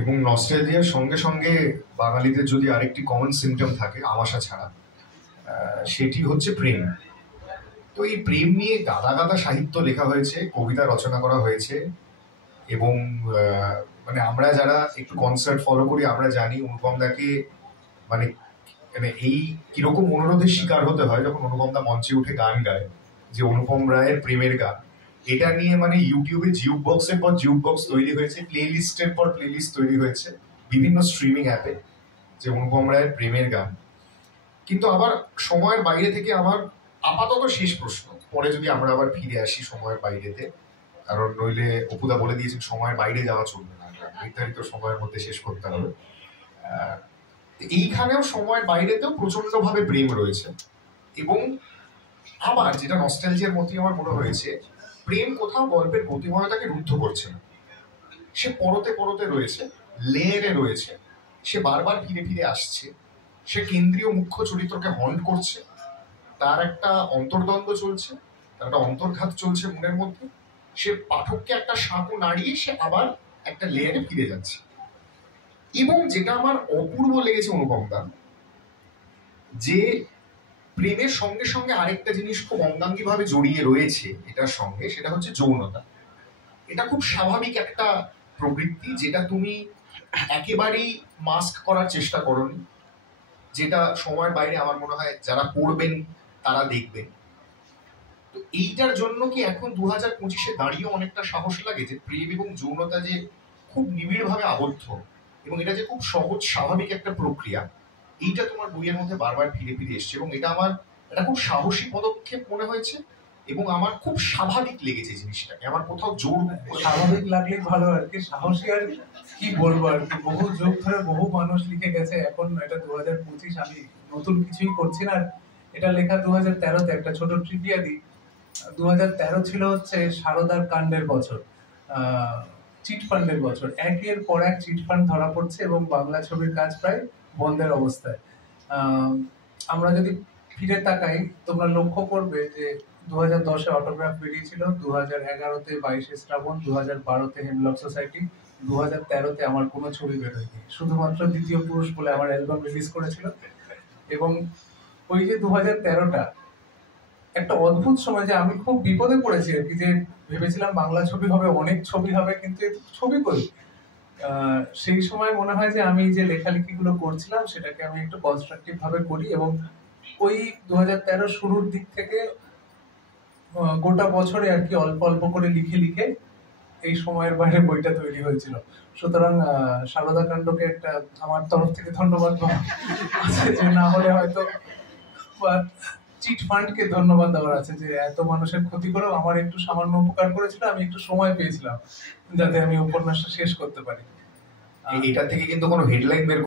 এবং নস্টালজিয়ার সঙ্গে সঙ্গে বাঙালিদের যদি আরেকটি কমন সিমটম থাকে আমাশা ছাড়া, সেটি হচ্ছে প্রেম। তো এই প্রেম নিয়ে গাদা গাদা সাহিত্য লেখা হয়েছে, কবিতা রচনা করা হয়েছে, এবং মানে আমরা যারা একটু কনসার্ট ফলো করি আমরা জানি অনুপম দাকে মানে মানে এই কিরকম অনুরোধের শিকার হতে হয় যখন অনুপম দা মঞ্চে উঠে গান গায়, যে অনুপম রায়ের প্রেমের গান। এটা নিয়ে মানে ইউটিউবে জিউক বক্সের পর জিউক বক্স তৈরি হয়েছে, প্লে লিস্টের পর প্লে লিস্ট তৈরি হয়েছে বিভিন্ন স্ট্রিমিং অ্যাপে, যে অনুপম রায়ের প্রেমের গান। কিন্তু আবার সময়ের বাইরে থেকে আমার আপাতত শেষ প্রশ্ন, পরে যদি আমরা আবার ফিরে আসি সময়ের বাইরেতে, কারণ নইলে অপুদা বলে দিয়েছেন সময়ের বাইরে যাওয়া চলবে না, নির্ধারিত সময়ের মধ্যে শেষ করতে হবে। এইখানেও সময়ের বাইরেতেও প্রচন্ডভাবে প্রেম রয়েছে। এবং আবার যেটা নস্টালজিয়ার মধ্যে আমার মনে হয়েছে, প্রেম কোথাও গল্পের গতিময়তাকে রুদ্ধ করছে না, সে পরতে পরতে রয়েছে, লেয়ারে রয়েছে, সে বারবার ফিরে ফিরে আসছে, সে কেন্দ্রীয় মুখ্য চরিত্রকে হন্ট করছে, তার একটা অন্তর্দ্বন্দ্ব চলছে, তার একটা অন্তর্ঘাত চলছে মনের মধ্যে, সে পাঠককে একটা সাঁকো নাড়িয়ে সে আবার একটা লেয়ারে ফিরে যাচ্ছে। এবং যেটা আমার অপূর্ব লেগেছে অনুপম দা, যে প্রেমের সঙ্গে সঙ্গে আরেকটা জিনিস খুব অঙ্গাঙ্গি ভাবে জড়িয়ে রয়েছে এটার সঙ্গে, সেটা হচ্ছে যৌনতা। এটা খুব স্বাভাবিক একটা প্রবৃত্তি, যেটা তুমি একেবারেই মাস্ক করার চেষ্টা করোনি, যেটা সময়ের বাইরে আমার মনে হয় যারা পড়বেন তারা দেখবেন। তো এইটার জন্য কি এখন 2025-এ দাঁড়িয়েও অনেকটা সাহস লাগে যে প্রেম এবং যৌনতা যে খুব নিবিড়ভাবে আবদ্ধ এবং এটা যে খুব সহজ স্বাভাবিক একটা প্রক্রিয়া, এইটা তোমার বইয়ের মধ্যে বারবার ফিরে ফিরে এসছে, এবং এটা আমার এটা খুব সাহসী পদক্ষেপ মনে হয়েছে, এবং আমার খুব স্বাভাবিক লেগেছে জিনিসটাকে। আমার কোথাও জোর স্বাভাবিক লাগলে ভালো আর কি, সাহসী আর কি বলবো আর কি। বহু যুগ ধরে বহু মানুষ লিখে গেছে, এখন এটা 2025, আমি নতুন কিছুই করছি না। এটা লেখা 2013-তে। একটা ছোট ট্রিভিয়া দিই, 2013 ছিল হচ্ছে সারদার কাণ্ডের বছর, চিটফান্ডের বছর। একের পর এক চিটফান্ড ধরা পড়ছে এবং বাংলা ছবির কাজ প্রায় বন্ধের অবস্থায়। আমরা যদি ফিরে তাকাই, তোমরা লক্ষ্য করবে যে 2010-এ অটোগ্রাফ বেরিয়েছিল, 2011-তে 22শে শ্রাবণ, 2012-তে হেমলক সোসাইটি, 2013-তে আমার কোনো ছবি বেরোয়নি, শুধুমাত্র দ্বিতীয় পুরুষ বলে আমার অ্যালবাম রিলিজ করেছিল। এবং ওই যে 2013টা একটা অদ্ভুত সময়, যে আমি খুব বিপদে পড়েছি আর কি, যে ভেবেছিলাম বাংলা ছবি হবে, অনেক ছবি হবে, কিন্তু ছবি করি। সেই সময় মনে হয় যে আমি যে লেখালেখি গুলো করছিলাম সেটাকে আমি একটু কনস্ট্রাকটিভ ভাবে করি, এবং ওই 2013 শুরুর দিক থেকে গোটা বছরে আর কি অল্প অল্প করে লিখে লিখে এই সময়ের বাইরে বইটা তৈরি হয়েছিল। সুতরাং সারদা কাণ্ডকে একটা আমার তরফ থেকে ধন্যবাদ আছে, যে না হলে হয়তো চিট ফান্ডকে ধন্যবাদ দেওয়ার আছে, যে এত মানুষের ক্ষতি করেও আমার একটু সামান্য উপকার করেছিল, আমি একটু সময় পেয়েছিলাম যাতে আমি উপন্যাসটা শেষ করতে পারি। এটা থেকে কিন্তু কোনো হেডলাইন বের